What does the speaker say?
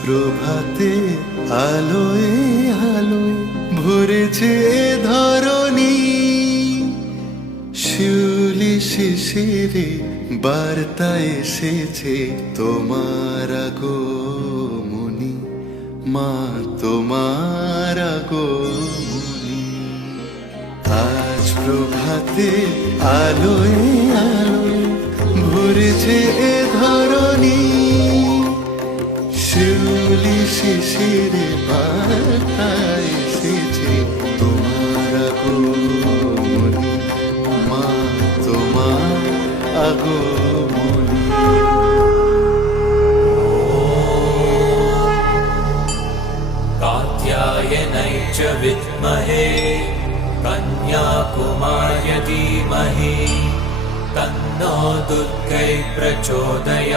প্রভাতে আলোয় আলোয় ভরেছে ধরণী, শিউলি শিশিরে বার্তা এসেছে তোমার আগমনী, মা তোমার আগমনী। আজ প্রভাতে আলোয় আলোয় ভরেছে ধরণী, শিউলি শিশিরে বার্তা এসেছে তোমার আগমনী, মা তোমার আগমনী। कात्यायनै च विद्महे कन्याकुमार्य धीमहि तन्नो दुर्गै प्रचोदयात्।